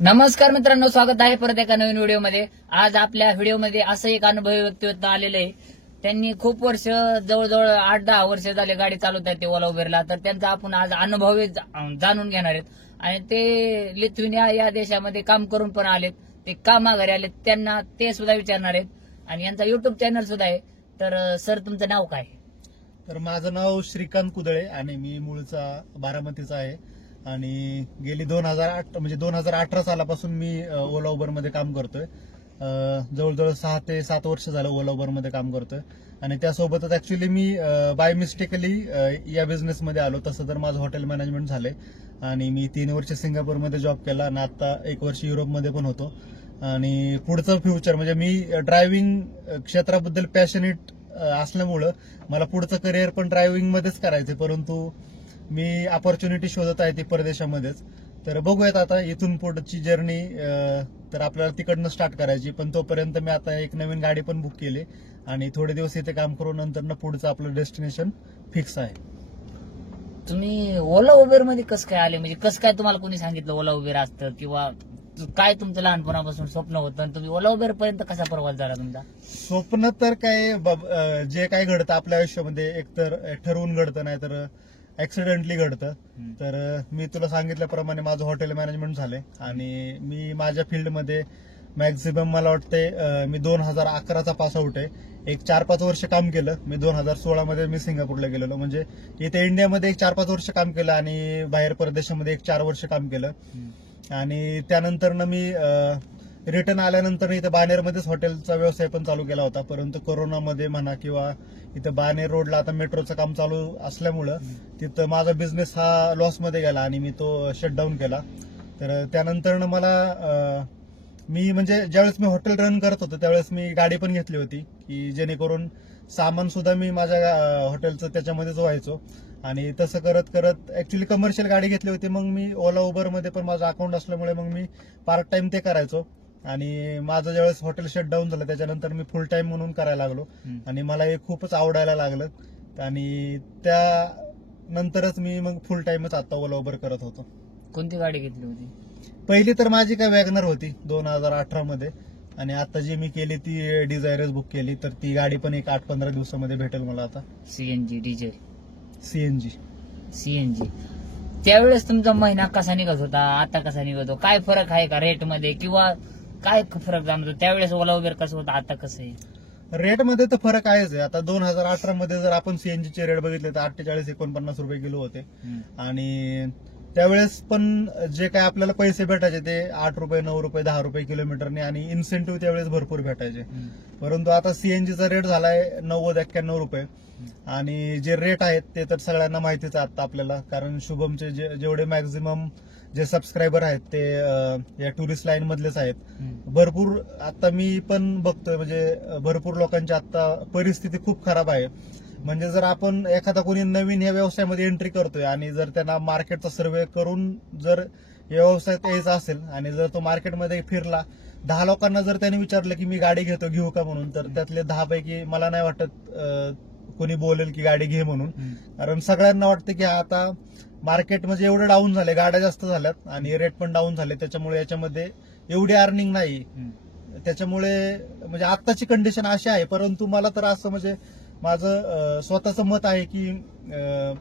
नमस्कार मित्रांनो, स्वागत आहे परत एका नवीन व्हिडिओमध्ये। आज आपल्या व्हिडिओमध्ये असं एक अनुभवी व्यक्तिमत्व आलेलं आहे। त्यांनी खूप वर्ष, जवळजवळ 8-10 वर्ष झाले गाडी चालवत आहेत ते ओला उबेरला। तर त्यांचा आपण आज अनुभव जाणून घेणार आहेत। आणि ते लिथुनिया या देशामध्ये काम करून पण आलेत, ते का माघारी आलेत त्यांना ते सुद्धा विचारणार आहेत। आणि यांचा युट्यूब चॅनल सुद्धा आहे। तर सर, तुमचं नाव काय? तर माझं नाव श्रीकांत कुदळे आणि मी मूळचा बारामतीचा आहे आणि गेली 2018 सालापासून मी ओला उबर मध्ये काम करतोय। जवळजवळ 6 ते 7 वर्ष झालं ओला उबर मध्ये काम करतोय आणि त्यासोबतच ऍक्च्युली मी बाय मिस्टेकली या बिझनेस मध्ये आलो। तसं तर माझं हॉटेल मॅनेजमेंट झालंय आणि मी 3 वर्ष सिंगापूरमध्ये जॉब केला आणि आता 1 वर्ष युरोपमध्ये पण होतो। आणि पुढचं फ्युचर म्हणजे मी ड्रायव्हिंग क्षेत्राबद्दल पॅशनेट असल्यामुळं मला पुढचं करिअर पण ड्रायव्हिंग मध्येच करायचं, परंतु मी अपॉर्च्युनिटी शोधत आहे ती परदेशामध्येच। तर बघूयात आता इथून पुढची जर्नी, तर आपल्याला तिकडनं स्टार्ट करायची। पण तोपर्यंत मी आता एक नवीन गाडी पण बुक केली आणि थोडे दिवस इथे काम करून नंतर पुढचं आपलं डेस्टिनेशन फिक्स आहे। तुम्ही ओला उबेर मध्ये कसं काय आले? म्हणजे कसं काय तुम्हाला कोणी सांगितलं ओला उबेर असतं, किंवा काय तुमचं लहानपणापासून स्वप्न होतं आणि तुम्ही ओला उबेर पर्यंत कसा प्रवास झाला तुमचा? स्वप्न तर काय, जे काय घडतं आपल्या आयुष्यामध्ये एकतर ठरवून घडतं, नाहीतर ऍक्सिडेंटली घडतं। तर मी तुला सांगितल्याप्रमाणे माझं हॉटेल मॅनेजमेंट झालंय आणि मी माझ्या फील्डमध्ये मॅक्झिमम मला वाटते मी 2011चा पास आउट आहे। एक 4-5 वर्ष काम केलं मी। 2016 मध्ये मी सिंगापूरला गेलेलो, म्हणजे इथे इंडियामध्ये एक 4-5 वर्ष काम केलं आणि बाहेर परदेशामध्ये एक 4 वर्ष काम केलं। आणि त्यानंतर मी रिटर्न आल्यानंतर इथं बानेरमध्येच हॉटेलचा व्यवसाय पण चालू केला होता, परंतु कोरोनामध्ये म्हणा किंवा इथं बानेर रोडला आता मेट्रोचं काम चालू असल्यामुळं तिथं माझा बिझनेस हा लॉसमध्ये गेला आणि मी तो शटडाऊन केला। तर त्यानंतर मला मी म्हणजे ज्यावेळेस मी हॉटेल रन करत होतो त्यावेळेस मी गाडी पण घेतली होती, की जेणेकरून सामान सुद्धा मी माझ्या हॉटेलचं त्याच्यामध्येच व्हायचो। आणि तसं करत करत ऍक्च्युली कमर्शियल गाडी घेतली होती। मग मी ओला उबर मध्ये पण माझं अकाउंट असल्यामुळे मग मी पार्ट टाइम ते करायचो आणि माझं ज्यावेळेस हॉटेल शटडाऊन झालं त्याच्यानंतर मी फुल टाइम म्हणून करायला लागलो आणि मला हे खूपच आवडायला लागलं आणि त्यानंतरच मी मग फुल टाइमच आता ओला उबर करत होतो। कोणती गाडी घेतली होती? पहिली तर माझी काय वॅगनर होती 2018 मध्ये, आणि आता जी मी केली ती डिझायरच बुक केली। तर ती गाडी पण एक 8-15 दिवसामध्ये भेटेल मला आता। CNG, diesel? सीएनजी। त्यावेळेस तुमचा महिना कसा निघत होता, आता कसा निघतो? काय फरक आहे का रेट मध्ये, किंवा काय फरक जाणवतो? त्यावेळेस ओला उबेर कसं होतं, आता कसं आहे? रेट मध्ये तर फरक आहेच आहे। आता 2018 मध्ये जर आपण सीएनजी चे रेट बघितले तर 48-49 रुपये किलो होते आणि त्यावेळेस पण जे काय आपल्याला पैसे भेटायचे ते 8 रुपये, 9 रुपये, 10 रुपये किलोमीटरने आणि इन्सेंटिव्ह त्यावेळेस भरपूर भेटायचे। परंतु आता सीएनजीचा रेट झालाय 90-91 रुपये आणि जे रेट आहेत ते तर सगळ्यांना माहितीच आहे आता आपल्याला, कारण शुभमचे जेवढे मॅक्झिमम जे सबस्क्रायबर आहेत ते या टुरिस्ट लाईन मधलेच आहेत। भरपूर आता मी पण बघतोय, म्हणजे भरपूर लोकांची आता परिस्थिती खूप खराब आहे। म्हणजे जर आपण एखादा कोणी नवीन या व्यवसायामध्ये एंट्री करतोय आणि जर त्यांना मार्केटचा सर्वे करून जर या व्यवसायात यायचा असेल आणि जर तो मार्केटमध्ये फिरला, 10 लोकांना जर त्यांनी विचारलं की मी गाडी घेऊ का म्हणून, तर त्यातले 10 पैकी मला नाही वाटत कोणी बोलेल की गाडी घे म्हणून। कारण सगळ्यांना वाटतं की आता मार्केट म्हणजे एवढं डाऊन झाले, गाड्या जास्त झाल्यात आणि रेट पण डाऊन झाले, त्याच्यामुळे याच्यामध्ये एवढी अर्निंग नाही। त्याच्यामुळे म्हणजे आत्ताची कंडिशन अशी आहे। परंतु मला तर असं म्हणजे माझं स्वतःचं मत आहे की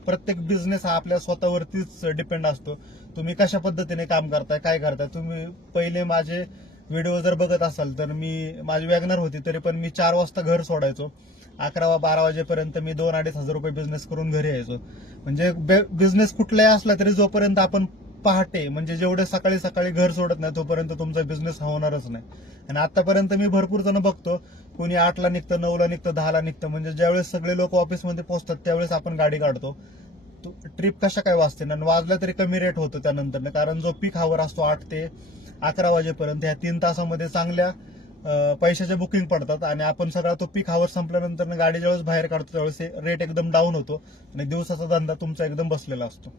प्रत्येक बिझनेस हा आपल्या स्वतःवरतीच डिपेंड असतो। तुम्ही कशा पद्धतीने काम करताय, काय करताय। तुम्ही पहिले माझे व्हिडिओ जर बघत असाल तर माझी वॅगनर होती तरी पण मी 4 वाजता घर सोडायचो, 11-12 वाजेपर्यंत मी 2-2.5 हजार रुपये बिझनेस करून घरी यायचो। म्हणजे बिझनेस कुठलाही असला तरी जोपर्यंत आपण पहाटे म्हणजे जेवढे सकाळी सकाळी घर सोडत नाही तोपर्यंत तुमचा बिझनेस होणारच नाही। आणि आतापर्यंत मी भरपूर जण बघतो, कोणी 8ला निघतं, 9ला निघतं, 10ला निघतं, म्हणजे ज्यावेळेस सगळे लोक ऑफिसमध्ये पोहोचतात त्यावेळेस आपण गाडी काढतो। ट्रिप कशा काय वाजते ना, वाजल्या तरी कमी रेट होतो त्यानंतर, कारण जो पीक हावर असतो 8 ते 11 वाजेपर्यंत, ह्या 3 तासामध्ये चांगल्या पैशाच्या बुकिंग पडतात आणि आपण सगळा तो पीक हावर संपल्यानंतर गाडी ज्यावेळेस बाहेर काढतो त्यावेळेस रेट एकदम डाऊन होतो आणि दिवसाचा धंदा तुमचा एकदम बसलेला असतो।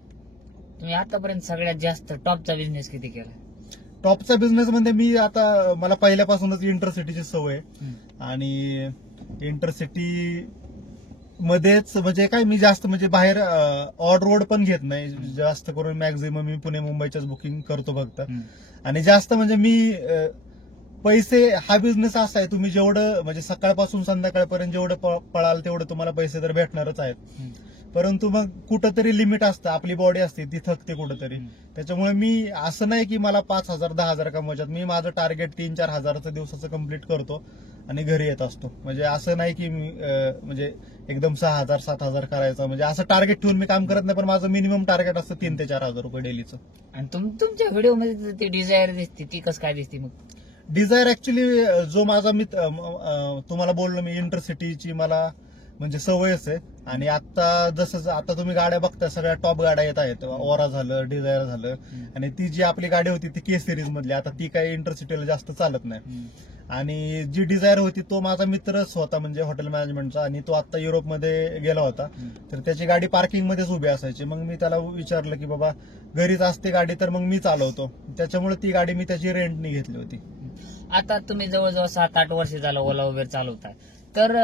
तुम्ही आतापर्यंत सगळ्यात जास्त टॉपचा बिझनेस किती केला? टॉपचा बिझनेस मध्ये मी आता मला पहिल्यापासूनच इंटरसिटीची सवय आहे आणि इंटरसिटी मध्येच म्हणजे काय मी जास्त म्हणजे बाहेर ऑड रोड पण घेत नाही, जास्त करून मॅक्झिमम मी पुणे मुंबईच्याच बुकिंग करतो फक्त. आणि जास्त म्हणजे मी पैसे, हा बिझनेस असा आहे तुम्ही जेवढं म्हणजे सकाळपासून संध्याकाळपर्यंत जेवढं पळाल तेवढं तुम्हाला पैसे तर भेटणारच आहेत. परंतु मग कुठंतरी लिमिट असतं, आपली बॉडी असते ती थकते कुठंतरी. त्याच्यामुळे मी असं नाही की मला 5,000 10,000 कमवायच्यात, मी माझं टार्गेट 3-4 हजाराचं दिवसाचं कम्प्लीट करतो आणि घरी येत असतो. म्हणजे असं नाही की मी म्हणजे एकदम 6,000 7,000 करायचं, म्हणजे असं टार्गेट ठेवून मी काम करत नाही. पण माझं मिनिमम टार्गेट असतं 3 ते 4,000 रुपये डेलीचं. आणि तुमच्या व्हिडिओमध्ये ती डिझायर दिसते ती कसं काय दिसते मग? डिझायर ऍक्च्युली जो माझा तुम्हाला बोललो मी, इंटरसिटीची मला म्हणजे सवयच आहे. आणि आता जसं आता तुम्ही गाड्या बघताय सगळ्या टॉप गाड्या येत आहेत, ओरा झालं, डिझायर झालं, आणि ती जी आपली गाडी होती ती के सिरीज मधली, आता ती काही इंटरसिटीला जास्त चालत नाही. आणि जी डिझायर होती तो माझा मित्रच होता म्हणजे हॉटेल मॅनेजमेंटचा, आणि तो आता युरोपमध्ये गेला होता. तर त्याची गाडी पार्किंगमध्येच उभी असायची. मग मी त्याला विचारलं की बाबा घरीच असते गाडी तर मग मी चालवतो, त्याच्यामुळे ती गाडी मी त्याची रेंटनी घेतली होती. आता तुम्ही जवळजवळ 7-8 वर्ष झालं ओला उबेर चालवताय, तर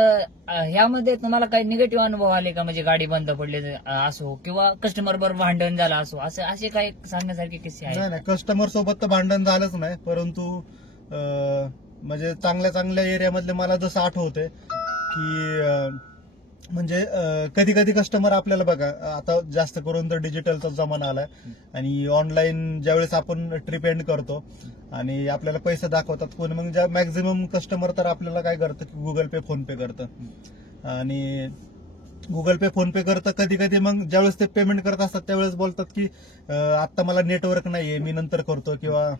ह्यामध्ये तुम्हाला काही निगेटिव्ह अनुभव आले का? म्हणजे गाडी बंद पडली असो किंवा कस्टमर बरोबर भांडण झालं असो, असे काही सांगण्यासारखे किस्से आहेत? नाही, कस्टमर सोबत तर भांडण झालंच नाही. परंतु म्हणजे चांगल्या चांगल्या एरियामधले मला जसं आठवतंय की म्हणजे कधी कधी कस्टमर आपल्याला बघा, आता जास्त करून तर डिजिटलचा जमाना आलाय आणि ऑनलाईन ज्यावेळेस आपण ट्रिप एंड करतो आणि आपल्याला पैसे दाखवतात कोणी, मग मॅक्झिमम कस्टमर तर आपल्याला काय करतं की गुगल पे फोन पे करतं. आणि गुगल पे फोन पे करतं कधी कधी. मग ज्यावेळेस ते पेमेंट करत असतात त्यावेळेस बोलतात की आता मला नेटवर्क नाहीये, मी नंतर करतो, किंवा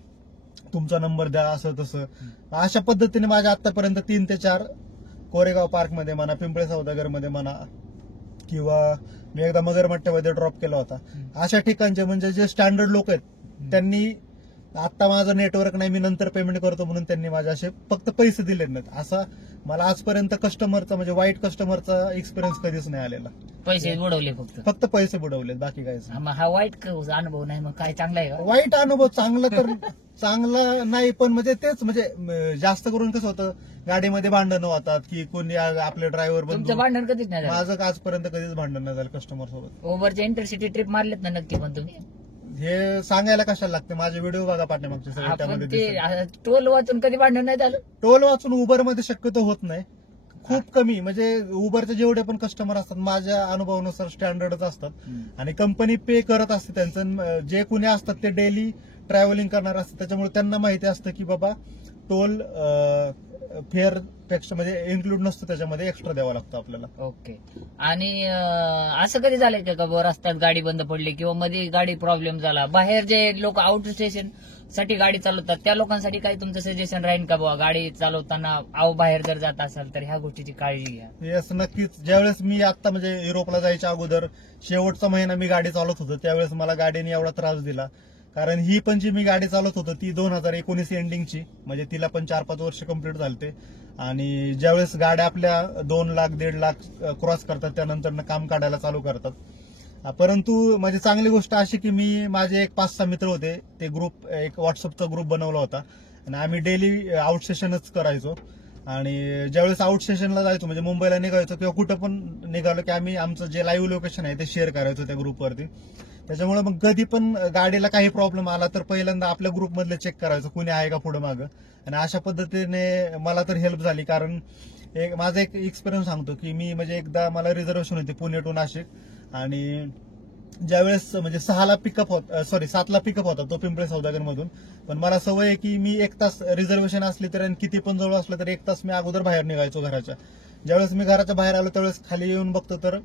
तुमचा नंबर द्या, असं तसं. अशा पद्धतीने माझ्या आतापर्यंत 3 ते 4 कोरेगाव पार्कमध्ये म्हणा, पिंपळे सौदागरमध्ये म्हणा, किंवा मी एकदा मगरमट्ट्यामध्ये ड्रॉप केला होता. अशा ठिकाणचे म्हणजे जे स्टँडर्ड लोक आहेत त्यांनी आता माझं नेटवर्क नाही, मी नंतर पेमेंट करतो म्हणून त्यांनी माझे असे फक्त पैसे दिले नाहीत. असा मला आजपर्यंत कस्टमरचा म्हणजे वाईट कस्टमरचा एक्सपिरियन्स कधीच नाही आलेला. पैसे बुडवले फक्त पैसे बुडवलेत, बाकी काहीच नाही. हा वाईट अनुभव नाही, मग काय चांगला आहे का? वाईट अनुभव चांगला नाही, पण म्हणजे तेच म्हणजे जास्त करून कसं होतं, गाडीमध्ये भांडणं होतात की कोणी आपले ड्रायव्हर तुमचं भांडण कधीच नाही झालं? माझं आजपर्यंत कधीच भांडण नाही झालं कस्टमर सोबत. ओव्हरच्या इंटरसिटी ट्रिप मारलेत ना नक्की? पण तुम्ही हे सांगायला कशाला लागते, माझे व्हिडिओ बघा पाठीमागचे सगळे, त्यामध्ये दिसेल. टोल वाचून कधी भांडण नाही झालं? टोल वाचून उबरमध्ये शक्यतो होत नाही, खूप कमी. म्हणजे उबरचे जेवढे पण कस्टमर असतात माझ्या अनुभवानुसार स्टँडर्डच असतात आणि कंपनी पे करत असते त्यांचं. जे कुणी असतात ते डेली ट्रॅव्हलिंग करणार असतात, त्याच्यामुळे त्यांना माहिती असतं की बाबा टोल फेअर पेक्षा म्हणजे इन्क्लूड नसतो, त्याच्यामध्ये एक्स्ट्रा द्यावा लागतो आपल्याला. ओके. आणि असं कधी झालंय का रस्त्यात गाडी बंद पडली किंवा मध्ये गाडी प्रॉब्लेम झाला? बाहेर जे लोक आउट स्टेशन साठी गाडी चालवतात त्या लोकांसाठी काही तुमचं सजेशन राहील का बाबा, गाडी चालवताना बाहेर जर जात असाल तर ह्या गोष्टीची काळजी घ्या? येस, नक्कीच. ज्यावेळेस मी आता म्हणजे युरोपला जायच्या अगोदर शेवटचा महिना मी गाडी चालवत होतो, त्यावेळेस मला गाडीने एवढा त्रास दिला. कारण ही पण जी मी गाडी चालवत होतो ती 2019 एंडिंगची, म्हणजे तिला पण 4-5 वर्ष कंप्लीट झालते. आणि ज्यावेळेस गाड्या आपल्या 2 लाख 1.5 लाख क्रॉस करतात त्यानंतर काम काढायला चालू करतात. परंतु माझी चांगली गोष्ट अशी की मी माझे एक 5-6 मित्र होते, ते ग्रुप एक व्हॉट्सअपचा ग्रुप बनवला होता आणि आम्ही डेली आउट स्टेशनच करायचो. आणि ज्यावेळेस आउट स्टेशनला जायचो म्हणजे मुंबईला निघायचो किंवा कुठं पण निघालो की आम्ही आमचं जे लाईव्ह लोकेशन आहे ते शेअर करायचो त्या ग्रुपवरती. त्याच्यामुळे मग कधी पण गाडीला काही प्रॉब्लेम आला तर पहिल्यांदा आपल्या ग्रुपमधले चेक करायचं कुणी आहे का पुढे मागं. आणि अशा पद्धतीने मला तर हेल्प झाली. कारण माझा एक एक्सपिरियन्स सांगतो की मी म्हणजे एकदा मला रिझर्वेशन होती पुणे टू नाशिक, आणि ज्यावेळेस म्हणजे 7ला पिकअप होता तो पिंपळे सौदागर मधून. पण मला सवय आहे की मी 1 तास रिझर्वेशन असली तर किती पण जवळ असलं तर 1 तास मी अगोदर बाहेर निघायचो घराच्या. ज्यावेळेस मी घराच्या बाहेर आलो त्यावेळेस खाली येऊन बघतो तर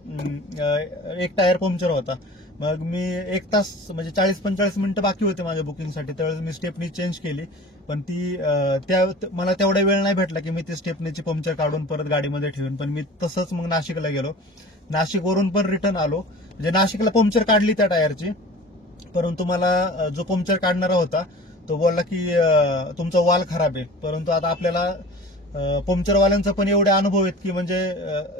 एक टायर पंक्चर होता. मग मी 1 तास म्हणजे 40-45 मिनिटं बाकी होते माझ्या बुकिंगसाठी, त्यावेळेस मी स्टेपनी चेंज केली. पण ती मला तेवढा वेळ नाही भेटला की मी ती स्टेपनीची पंक्चर काढून परत गाडीमध्ये ठेवून. पण मी तसंच मग नाशिकला गेलो, नाशिकवरून पण रिटर्न आलो. म्हणजे नाशिकला पंक्चर काढली त्या टायरची, परंतु मला जो पंक्चर काढणारा होता तो बोलला की तुमचा वाल खराब आहे. परंतु आता आपल्याला पंक्चरवाल्यांचा पण एवढे अनुभव आहेत की म्हणजे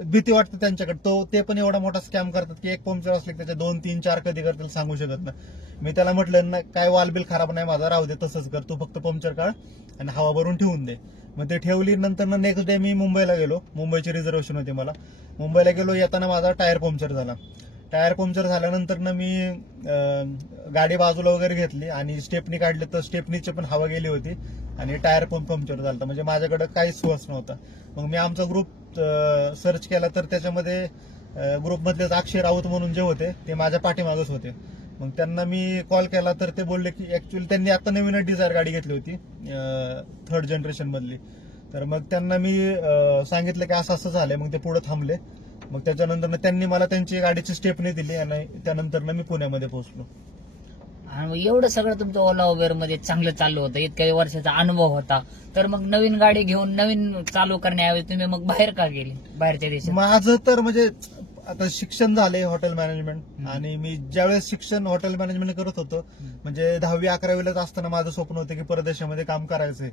भीती वाटते त्यांच्याकडे. ते पण एवढा मोठा स्कॅम करतात की एक पंक्चर असले की त्याच्या 2, 3, 4 कधी करतील सांगू शकत नाही. मी त्याला म्हटलं ना, काय वालबिल खराब नाही माझा, राहू दे तसंच कर, तू फक्त पंक्चर काढ आणि हवा भरून ठेवून दे. मग ते ठेवली. नंतर नेक्स्ट डे मी मुंबईला गेलो. मुंबईची रिझर्वेशन होती मला. मुंबईला गेलो. येताना माझा टायर पंक्चर झाला. टायर पंक्चर झाल्यानंतर मी गाडी बाजूला वगैरे घेतली आणि स्टेपनी काढली, तर स्टेपनीची पण हवा गेली होती आणि टायर पण पंक्चर झालं. म्हणजे माझ्याकडे काहीच सोर्स नव्हता. मग मी आमचा ग्रुप सर्च केला, तर त्याच्यामध्ये ग्रुपमधलेच अक्षय राऊत म्हणून जे होते ते माझ्या पाठीमागच होते. मग त्यांना मी कॉल केला, तर ते बोलले की ऍक्च्युअली त्यांनी आता नवीनच डिझायर गाडी घेतली होती 3rd जनरेशन मधली. तर मग त्यांना मी सांगितलं की असं असं झालंय. मग ते पुढे थांबले. मग त्याच्यानंतर त्यांनी मला त्यांची गाडीची स्टेपनी दिली आणि त्यानंतर मी पुण्यामध्ये पोहोचलो. आणि एवढं सगळं तुमचं ओला उबेर मध्ये चांगलं चालू होतं, इतक्या वर्षाचा अनुभव होता, तर मग नवीन गाडी घेऊन नवीन चालू करण्याऐवजी तुम्ही मग बाहेर का गेले, बाहेरच्या देशात? माझं तर म्हणजे आता शिक्षण झालंय हॉटेल मॅनेजमेंट. आणि मी ज्यावेळेस शिक्षण हॉटेल मॅनेजमेंट करत होतो, म्हणजे 10वी 11वीलाच असताना माझं स्वप्न होतं की परदेशामध्ये काम करायचंय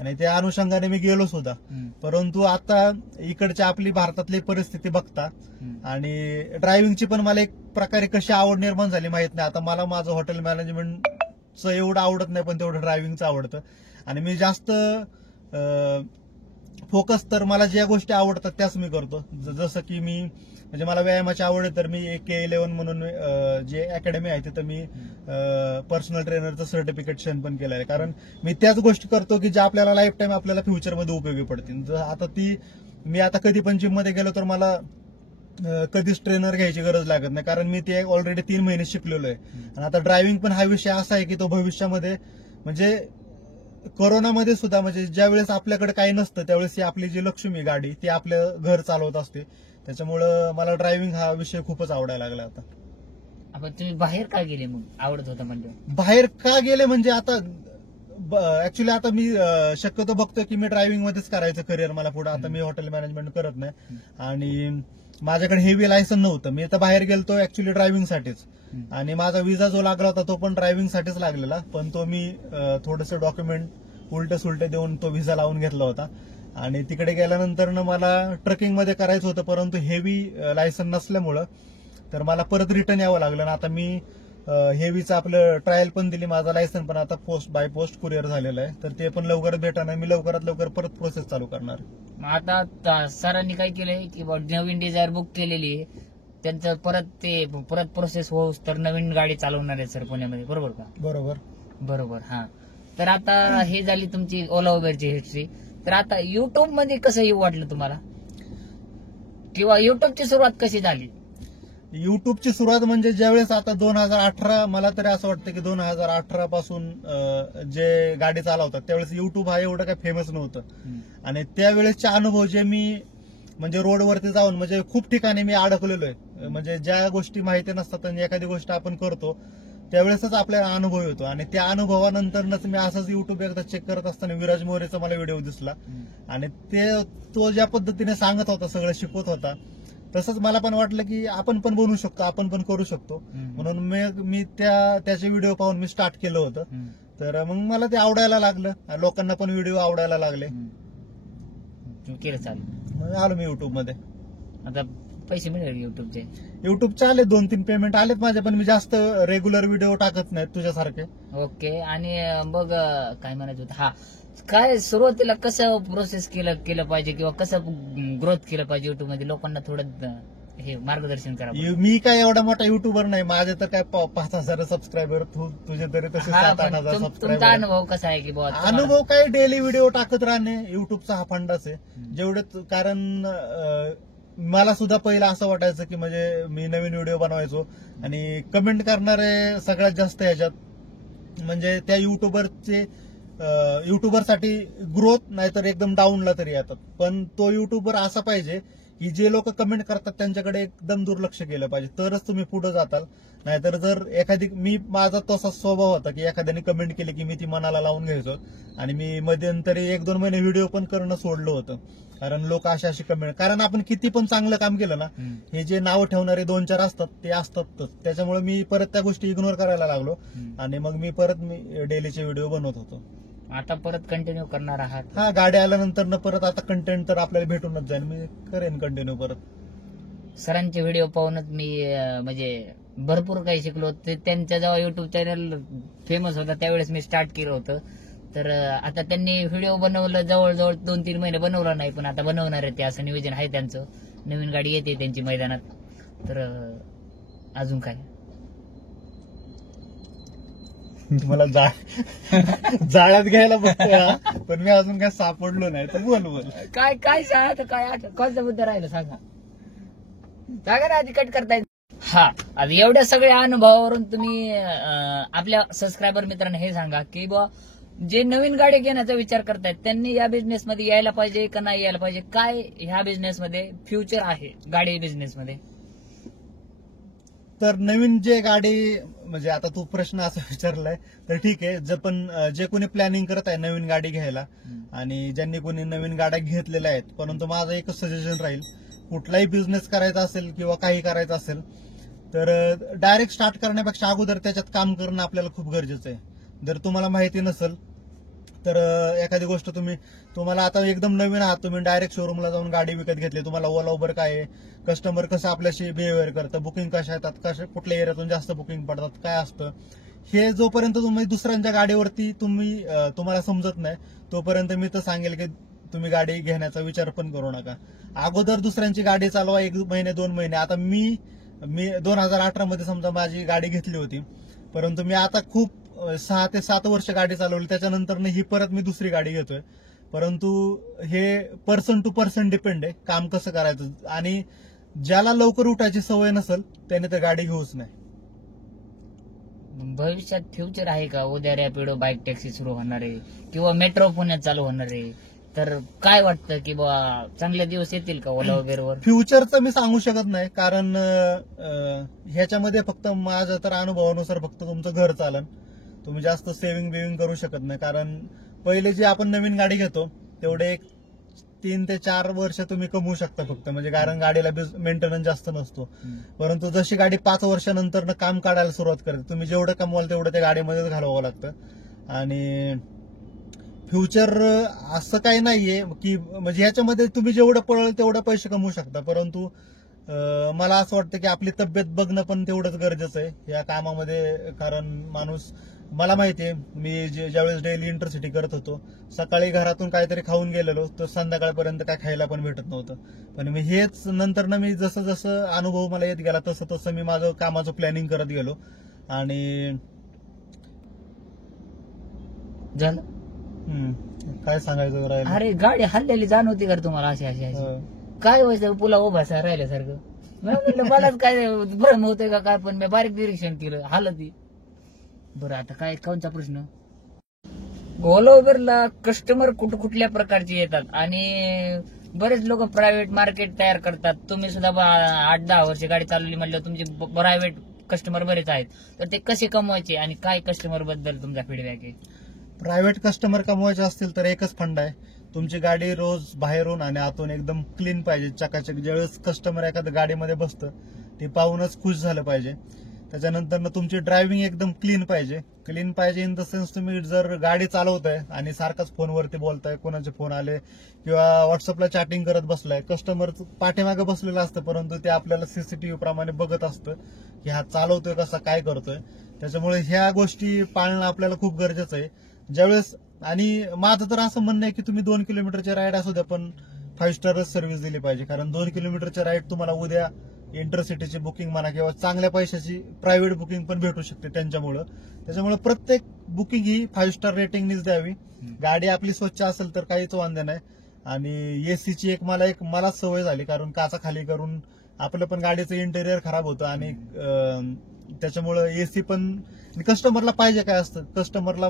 आणि त्या अनुषंगाने मी गेलो सुद्धा. परंतु आता इकडच्या आपली भारतातली परिस्थिती बघता आणि ड्रायव्हिंगची पण मला एक प्रकारे कशी आवड निर्माण झाली माहित नाही. आता मला माझं हॉटेल मॅनेजमेंटचं एवढं आवडत नाही, पण तेवढं ड्रायव्हिंगचं आवडतं. आणि मी जास्त फोकस तर मला ज्या गोष्टी आवडतात त्याच मी करतो. जसं की मी म्हणजे मला व्यायामाची आवड आहे, तर मी K11 म्हणून जे अकॅडमी आहे तिथं मी पर्सनल ट्रेनरचं सर्टिफिकेशन पण केलं आहे. कारण मी त्याच गोष्टी करतो की ज्या आपल्याला लाईफ टाईम आपल्याला फ्युचरमध्ये उपयोगी पडतील. आता मी आता कधी पण जिममध्ये गेलो तर मला कधीच ट्रेनर घ्यायची गरज लागत नाही, कारण मी ते ऑलरेडी 3 महिने शिकलेलो आहे. आणि आता ड्रायव्हिंग पण हा विषय असा आहे की तो भविष्यामध्ये म्हणजे कोरोनामध्ये सुद्धा म्हणजे ज्यावेळेस आपल्याकडे काही नसतं त्यावेळेस ही आपली जी लक्ष्मी गाडी ती आपलं घर चालवत असते. त्याच्यामुळं मला ड्रायव्हिंग हा विषय खूपच आवडायला लागला आता. आपण तुम्ही बाहेर का गेले मग, आवडत होतं म्हणजे? बाहेर का गेले म्हणजे आता ऍक्च्युली आता मी शक्यतो बघतोय की मी ड्रायव्हिंग मध्येच करायचं करिअर मला पुढे. आता मी हॉटेल मॅनेजमेंट करत नाही आणि माझ्याकडे हेवी लायसन नव्हतं. मी तर बाहेर गेलतो ऍक्च्युली ड्रायव्हिंगसाठीच आणि माझा विजा जो लागला होता तो पण ड्रायव्हिंगसाठीच लागलेला. पण तो मी थोडंसं डॉक्युमेंट उलटे सुलटे देऊन तो व्हिसा लावून घेतला होता. आणि तिकडे गेल्यानंतर मला ट्रकिंग मध्ये करायचं होतं, परंतु हेवी लायसन नसल्यामुळं तर मला परत रिटर्न यावं लागलं. आता मी हेवीचं आपलं ट्रायल पण दिली, माझा लायसन पण आता बाय पोस्ट कुरिअर झालेलं आहे. तर ते पण लवकरच भेटणार. मी लवकरात लवकर परत प्रोसेस चालू करणार. आता सरांनी काय केलंय की नवीन डिझायर बुक केलेली आहे, त्यांचं परत प्रोसेस होऊस तर नवीन गाडी चालवणार आहे सर पुण्यामध्ये, बरोबर का? बरोबर. हा, तर आता हे झाली तुमची ओला उबेरची हिस्ट्री. तर आता युट्यूब मध्ये कसं येऊ वाटलं तुम्हाला, किंवा युट्यूबची सुरुवात कशी झाली? युट्यूबची सुरुवात म्हणजे ज्यावेळेस आता 2018, मला तरी असं वाटतं की 2018 पासून जे गाडी चालवतात त्यावेळेस युट्यूब हा एवढं काही फेमस नव्हतं. आणि त्यावेळेसचे अनुभव जे मी म्हणजे रोडवरती जाऊन म्हणजे खूप ठिकाणी मी अडकलेलो आहे. म्हणजे ज्या गोष्टी माहिती नसतात आणि एखादी गोष्ट आपण करतो त्यावेळेसच आपल्याला अनुभव येतो. आणि त्या अनुभवानंतरच मी असंच युट्यूब एकदा चेक करत असताना विराज मोरेचा मला व्हिडिओ दिसला आणि तो ज्या पद्धतीने सांगत होता, सगळं शिकवत होता, तसंच मला पण वाटलं की आपण पण बनवू शकतो, आपण पण करू शकतो. म्हणून मी त्याचे व्हिडिओ पाहून मी स्टार्ट केलं होतं. तर मग मला ते आवडायला लागलं, लोकांना पण व्हिडिओ आवडायला लागले. केलं चालू, आलो मी युट्यूब मध्ये. आता पैसे मिळाले युट्यूबचे आले 2-3 पेमेंट आलेत माझे, पण मी जास्त रेग्युलर व्हिडिओ टाकत नाहीत तुझ्यासारखे. ओके. आणि मग काय म्हणायचं होतं, हा काय सुरुवातीला कसं प्रोसेस केलं पाहिजे किंवा कसं ग्रोथ केलं पाहिजे युट्यूब मध्ये, लोकांना थोडं हे मार्गदर्शन करा. मी काय एवढा मोठा युट्यूबर नाही, माझे तर काय 5,000 सबस्क्रायबर, तुझे तरी तसे 7-8,000 तुमचा सबस्क्रायबर. अनुभव कसा आहे की बाबा? अनुभव काय, डेली व्हिडिओ टाकत राहणे, युट्यूबचा हा फंडाच आहे. जेवढे कारण मला सुद्धा पहिलं असं वाटायचं की म्हणजे मी नवीन व्हिडिओ बनवायचो आणि कमेंट करणारे सगळ्यात जास्त ह्याच्यात म्हणजे त्या युट्यूबरसाठी ग्रोथ नाहीतर एकदम डाऊनला तरी येतात. पण तो युट्यूबर असा पाहिजे की जे लोक कमेंट करतात त्यांच्याकडे एकदम दुर्लक्ष केलं पाहिजे, तरच तुम्ही पुढे जाताल. नाहीतर जर माझा तसा स्वभाव होता की एखाद्याने कमेंट केली की मी ती मनाला लावून घ्यायचो आणि मी मध्यंतरी 1-2 महिने व्हिडिओ पण करणं सोडलं होतं. कारण लोक अशी कमेंट, कारण आपण किती पण चांगलं काम केलं ना, हे जे नाव ठेवणारे 2-4 असतात ते असतातच. त्याच्यामुळे मी परत त्या गोष्टी इग्नोर करायला लागलो आणि मग मी परत डेलीचे व्हिडिओ बनवत होतो. आता परत कंटिन्यू करणार आहात? हा, गाडी आल्यानंतर न परत आता कंटेंट तर आपल्याला भेटूनच जाईल, मी करेन कंटिन्यू परत. सरांचे व्हिडिओ पाहूनच मी म्हणजे भरपूर काही शिकलो. ते त्यांच्या जेव्हा युट्यूब चॅनल फेमस होता त्यावेळेस मी स्टार्ट केलं होतं. तर आता त्यांनी व्हिडिओ बनवलं, जवळजवळ 2-3 महिने बनवला नाही, पण आता बनवणार आहे ते, असं नियोजन आहे त्यांचं. नवीन गाडी येते त्यांची मैदानात. तर अजून काय तुम्हाला जाळ्यात घ्यायला बघतोय हा, पण मी अजून काय सापडलो नाही, तर बोल. काय काय सांगा, तर काय कोणता मुद्दा राहिला सांगा ना, आधी कट करताय. हा, आता एवढ्या सगळ्या अनुभवावरून तुम्ही आपल्या सबस्क्रायबर मित्रांना हे सांगा की बुवा जे नवीन गाडी घेण्याचा विचार करतायत त्यांनी या बिझनेस मध्ये यायला पाहिजे का नाही यायला पाहिजे, काय ह्या बिझनेस मध्ये फ्युचर आहे गाडी बिझनेस मध्ये? तर नवीन जे गाडी, म्हणजे आता तू प्रश्न असा विचारलाय तर ठीक आहे, पण जे कोणी प्लॅनिंग करत आहे नवीन गाडी घ्यायला आणि ज्यांनी कोणी नवीन गाड्या घेतलेल्या आहेत, परंतु माझं एकच सजेशन राहील, कुठलाही बिझनेस करायचा असेल किंवा काही करायचं असेल तर डायरेक्ट स्टार्ट करण्यापेक्षा अगोदर त्याच्यात काम करणं आपल्याला खूप गरजेचं आहे. जर तुम्हाला माहिती नसेल तर एखादी गोष्ट तुम्हाला आता एकदम नवीन आहात, तुम्ही डायरेक्ट शोरूमला जाऊन गाडी विकत घेतली, तुम्हाला ओला उबर काय आहे, कस्टमर कसं आपल्याशी बिहेवियर करतं, बुकिंग कशा येतात, कुठल्या एरियातून जास्त बुकिंग पडतात, काय असतं, हे जोपर्यंत तुम्ही दुसऱ्यांच्या गाडीवरती तुम्हाला समजत नाही तोपर्यंत मी तर सांगेल की तुम्ही गाडी घेण्याचा विचार पण करू नका. अगोदर दुसऱ्यांची गाडी चालवा 1 महिने 2 महिने. आता मी 2018 मध्ये समजा माझी गाडी घेतली होती, परंतु मी आता खूप 6 ते 7 वर्ष गाडी चालवली, त्याच्यानंतर ही परत मी दुसरी गाडी घेतोय. परंतु हे पर्सन टू पर्सन डिपेंड आहे काम कसं करायचं, आणि ज्याला लवकर उठायची सवय नसेल त्याने तर गाडी घेऊच नाही. भविष्यात फ्युचर आहे का? उद्या रॅपिडो बाईक टॅक्सी सुरू होणार आहे किंवा मेट्रो पुण्यात चालू होणार आहे, तर काय वाटतं की बा चांगले दिवस येतील का ओला उबेरवर? फ्युचरचं मी सांगू शकत नाही, कारण ह्याच्यामध्ये फक्त माझ्या तर अनुभवानुसार फक्त तुमचं घर चालन, तुम्ही जास्त सेव्हिंग करू शकत नाही. कारण पहिले जे आपण नवीन गाडी घेतो तेवढे 3 ते 4 वर्ष तुम्ही कमवू शकता फक्त, म्हणजे कारण गाडीला मेंटेनन्स जास्त नसतो. परंतु जशी गाडी 5 वर्षानंतर काम काढायला सुरुवात करते, तुम्ही जेवढं कमवाल तेवढं त्या गाडीमध्येच घालवावं लागतं. आणि फ्युचर असं काही नाहीये की म्हणजे ह्याच्यामध्ये तुम्ही जेवढं पळल तेवढं पैसे कमवू शकता, परंतु मला असं वाटतं की आपली तब्येत बघणं पण तेवढंच गरजेचं आहे या कामामध्ये. कारण मला माहितीये, मी ज्यावेळेस डेली इंटरसिटी करत होतो, सकाळी घरातून काहीतरी खाऊन गेलेलो तर संध्याकाळपर्यंत काय खायला पण भेटत नव्हतं. पण मी हेच नंतर मी जसं जसं अनुभव मला येत गेला तसं तसं मी माझं कामाचं प्लॅनिंग करत गेलो. आणि झालं काय सांगायचं राहिलं, अरे गाडी हल्लेली जाणवती का तुम्हाला अशी अशी अशी? काय व्हायचं पुला उभा राहिल्यासारखं? म्हटलं मलाच काय भ्रम होतोय का काय, पण मी बारीक निरीक्षण केलं हालती. बरं, आता काय कोणचा प्रश्न? ओला उबेरला कस्टमर कुठल्या प्रकारचे येतात आणि बरेच लोक प्रायव्हेट मार्केट तयार करतात. तुम्ही सुद्धा 8-10 वर्ष गाडी चालवली म्हटलं, तुमचे प्रायव्हेट कस्टमर बरेच आहेत, तर ते कसे कमवायचे आणि काय कस्टमर बद्दल तुमचा फीडबॅक आहे? प्रायव्हेट कस्टमर कमवायचे असतील तर एकच फंड आहे, तुमची गाडी रोज बाहेरून आणि आतून एकदम क्लीन पाहिजे, चकाचक. ज्यावेळेस कस्टमर एखाद्या गाडीमध्ये बसतं ते पाहूनच खुश झालं पाहिजे. त्याच्यानंतर तुमची ड्रायव्हिंग एकदम क्लीन पाहिजे इन द सेन्स, तुम्ही जर गाडी चालवताय आणि सारखाच फोनवरती बोलताय, कोणाचे फोन आले किंवा व्हॉट्सअपला चॅटिंग करत बसलाय, कस्टमर पाठीमागे बसलेलं असतं परंतु ते आपल्याला सीसीटीव्ही प्रमाणे बघत असतं की हा चालवतोय कसा, काय करतोय. त्याच्यामुळे ह्या गोष्टी पाळणं आपल्याला खूप गरजेचं आहे ज्यावेळेस. आणि माझं तर असं म्हणणं आहे की तुम्ही 2 किलोमीटरचे राईड असू द्या पण 5 स्टारच सर्व्हिस दिली पाहिजे, कारण 2 किलोमीटरचे राईड तुम्हाला उद्या इंटरसिटीची बुकिंग म्हणा किंवा चांगल्या पैशाची प्रायव्हेट बुकिंग पण भेटू शकते त्यांच्यामुळं. त्याच्यामुळे प्रत्येक बुकिंग ही 5 स्टार रेटिंगनीच द्यावी. गाडी आपली स्वच्छ असेल तर काहीच वांधे नाही. आणि एसीची मला सवय झाली, कारण काचा खाली करून आपलं पण गाडीचं इंटेरियर खराब होतं आणि त्याच्यामुळं एसी पण कस्टमरला पाहिजे काय असतं, कस्टमरला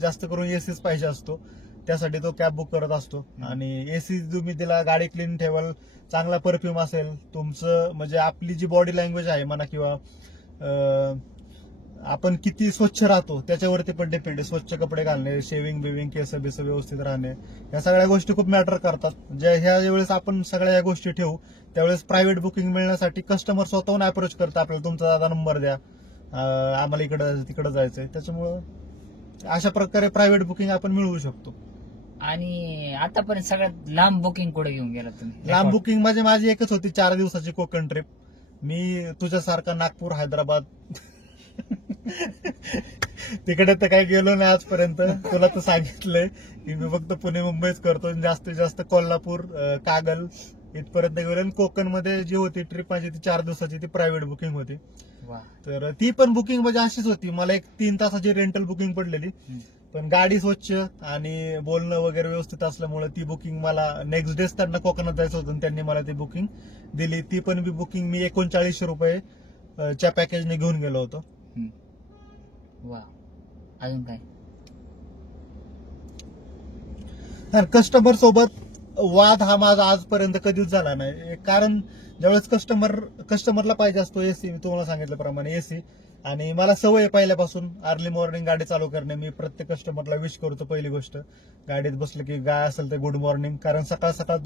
जास्त करून एसीच पाहिजे असतो, त्यासाठी तो कॅब बुक करत असतो. आणि एसी तुम्ही तिला गाडी क्लीन ठेवाल, चांगला परफ्यूम असेल तुमचं, म्हणजे आपली जी बॉडी लँग्वेज आहे म्हणा किंवा आपण किती स्वच्छ राहतो त्याच्यावरती पण डिपेंड आहे. स्वच्छ कपडे घालणे, शेविंग केस बिस व्यवस्थित राहणे, या सगळ्या गोष्टी खूप मॅटर करतात. ह्या वेळेस आपण सगळ्या या गोष्टी ठेवू त्यावेळेस प्रायव्हेट बुकिंग मिळण्यासाठी कस्टमर स्वतःहून अप्रोच करतात आपल्याला, तुमचा दादा नंबर द्या, आम्हाला इकडं तिकडं जायचंय. त्याच्यामुळं अशा प्रकारे प्रायव्हेट बुकिंग आपण मिळवू शकतो. आणि आतापर्यंत सगळ्यात लांब बुकिंग कुठे घेऊन गेला तुम्ही? लांब बुकिंग म्हणजे माझी एकच होती 4 दिवसाची कोकण ट्रिप. मी तुझ्यासारखा नागपूर हैदराबाद तिकडे तर काही गेलो नाही आजपर्यंत. तुला तर सांगितलंय की मी फक्त पुणे मुंबईच करतो. जास्तीत जास्त कोल्हापूर, कागल इथपर्यंत गेलो. आणि कोकणमध्ये जी होती ट्रिप माझी ती 4 दिवसाची, ती प्रायव्हेट बुकिंग होती. वा. तर ती पण बुकिंग म्हणजे अशीच होती. मला एक 3 तासाची रेंटल बुकिंग पडलेली, पण गाडी स्वच्छ आणि बोलणं वगैरे व्यवस्थित असल्यामुळे ती बुकिंग मला नेक्स्ट डेच त्यांना कोकणात जायचं होतं, त्यांनी मला ती बुकिंग दिली. ती पण बुकिंग मी 3900 रुपये च्या पॅकेजने घेऊन गेलो होतो. वा. अजून काय? कस्टमर सोबत वाद हा माझा आजपर्यंत कधीच झाला नाही. कारण ज्यावेळेस कस्टमरला पाहिजे असतो एसी, मी तुम्हाला सांगितल्याप्रमाणे एसी, आणि मला सवय आहे पहिल्यापासून अर्ली मॉर्निंग गाडी चालू करणे. मी प्रत्येक कस्टमरला विश करतो. पहिली गोष्ट, गाडीत बसलं की गाय असेल तर गुड मॉर्निंग. कारण सकाळ सकाळ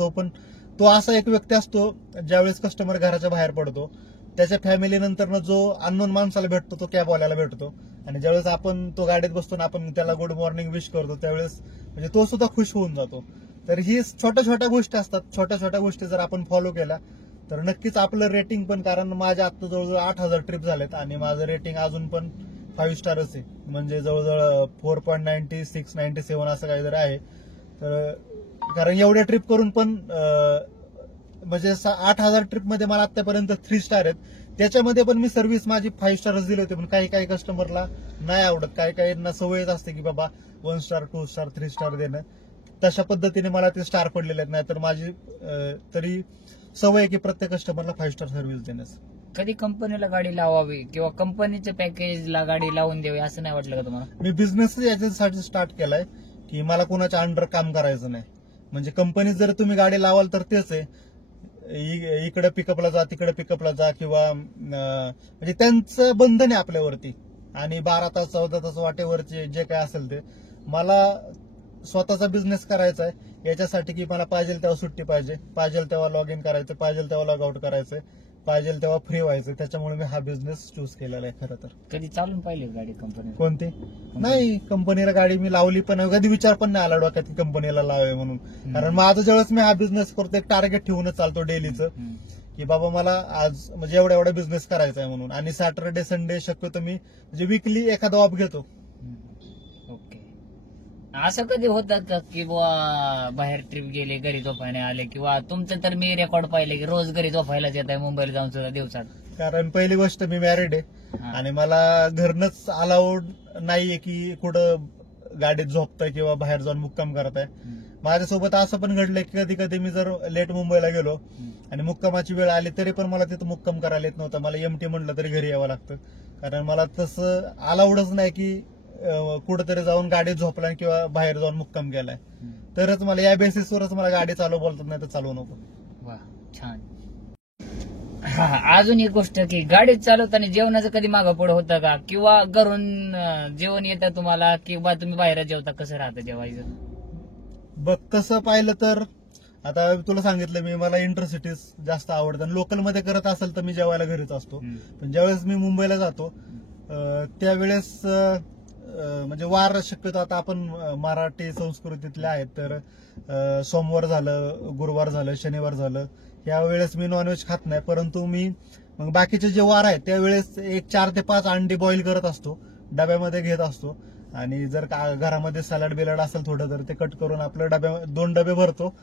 तो असा एक व्यक्ती असतो, ज्यावेळेस कस्टमर घराच्या बाहेर पडतो, त्याच्या फॅमिली नंतर जो अननोन माणसाला भेटतो तो कॅबवाल्याला भेटतो. आणि ज्यावेळेस आपण तो गाडीत बसतो ना, आपण त्याला गुड मॉर्निंग विश करतो, त्यावेळेस म्हणजे तो सुद्धा खुश होऊन जातो. तर ही छोट्या छोट्या गोष्टी असतात. छोट्या छोट्या गोष्टी जर आपण फॉलो केल्या तर नक्कीच आपलं रेटिंग पण, कारण माझ्या आता जवळजवळ 8000 ट्रिप झालेत आणि माझं रेटिंग अजून पण 5 स्टारच आहे. म्हणजे जवळजवळ 4.96, 97 असं काहीतरी आहे. तर कारण एवढ्या ट्रिप करून पण म्हणजे 8000 ट्रिप मध्ये मला आतापर्यंत 3 स्टार आहेत. त्याच्यामध्ये पण मी सर्व्हिस माझी 5 स्टारच दिले होते. पण काही कस्टमरला नाही आवडत, काहींना सवयच असते की बाबा 1 स्टार, 2 स्टार, 3 स्टार देणं. तशा पद्धतीने मला ते स्टार पडलेले आहेत. नाहीतर माझी तरी सवय आहे की प्रत्येक कस्टमरला 5 स्टार सर्व्हिस देण्यास. कधी कंपनीला गाडी लावावी किंवा कंपनीच्या पॅकेजला गाडी लावून द्यावी असं नाही वाटलं का तुम्हाला? मी बिझनेस याच्यासाठी स्टार्ट केलाय की मला कोणाच्या अंडर काम करायचं नाही. म्हणजे कंपनीत जर तुम्ही गाडी लावाल तर तेच आहे, इकडे पिकअपला जा, तिकडे पिकअपला जा, किंवा म्हणजे त्यांचं बंधन आहे आपल्यावरती. आणि 12 तास 14 तास वाटेवरचे जे काय असेल ते. मला स्वतःचा बिझनेस करायचा आहे, याच्यासाठी की मला पाहिजे तेव्हा सुट्टी पाहिजे, पाहिजे तेव्हा लॉग इन करायचं, पाहिजे तेव्हा लॉग आउट करायचं, पाहिजे तेव्हा फ्री व्हायचं. त्याच्यामुळे मी हा बिझनेस चूज केलेला आहे. खरं तर कधी चालून पाहिली गाडी कंपनी? कोणती नाही, कंपनीला गाडी मी लावली पण कधी विचार पण नाही आला डोक्यात की कंपनीला लावावे म्हणून. कारण माझं ज्यावेळेस मी हा बिझनेस करतो एक टार्गेट ठेवूनच चालतो डेलीचं, की बाबा मला आज म्हणजे एवढा बिझनेस करायचा आहे म्हणून. आणि सॅटर्डे संडे शक्यतो मी म्हणजे वीकली एखादा ऑफ घेतो. ओके. असं कधी होतं का की बुवा बाहेर ट्रिप गेले, घरी झोपायला आले, किंवा तुमचं तर मी रेकॉर्ड पाहिले की रोज घरी झोपायलाच येत आहे मुंबईला जाऊन सुद्धा दिवसात? कारण पहिली गोष्ट मी मॅरिड आहे आणि मला घरनच अलाउड नाहीये की कुठं गाडीत झोपताय किंवा बाहेर जाऊन मुक्काम करताय. माझ्यासोबत असं पण घडलंय की कधी कधी मी जर लेट मुंबईला गेलो आणि मुक्कामाची वेळ आली तरी पण मला तिथं मुक्काम करायला येत नव्हतं. मला एमटी म्हणलं तरी घरी यावं लागतं. कारण मला तसं अलाउडच नाही की कुठेतरी जाऊन गाडीत झोपला किंवा बाहेर जाऊन मुक्काम केलाय तरच मला, या बेसिसवरच मला गाडी चालू बोलतात, नाही तर चालू नको. वा, छान. अजून एक गोष्ट की गाडी चालवताना जेवणाचं कधी मागं पुढे होतं का, किंवा घरून जेवण येतं तुम्हाला, किंवा तुम्ही बाहेर जेवता? कसं राहतं जेवायचं? बघ, तसं पाहिलं तर आता तुला सांगितलं मी, मला इंटरसिटीज जास्त आवडतं. लोकलमध्ये करत असेल तर मी जेवायला घरीच असतो. पण ज्यावेळेस मी मुंबईला जातो त्यावेळेस म्हणजे वार शक्यतो, आता आपण मराठी संस्कृतीतले आहेत तर सोमवार झालं, गुरुवार झालं, शनिवार झालं, यावेळेस मी नॉनव्हेज खात नाही. परंतु मी मग बाकीचे जे वार आहेत त्यावेळेस एक 4 ते 5 अंडी बॉईल करत असतो, डब्यामध्ये घेत असतो. आणि जर घरामध्ये सॅलड बिलाड असेल थोडं तर ते कट करून आपलं 2 डबे भरतो,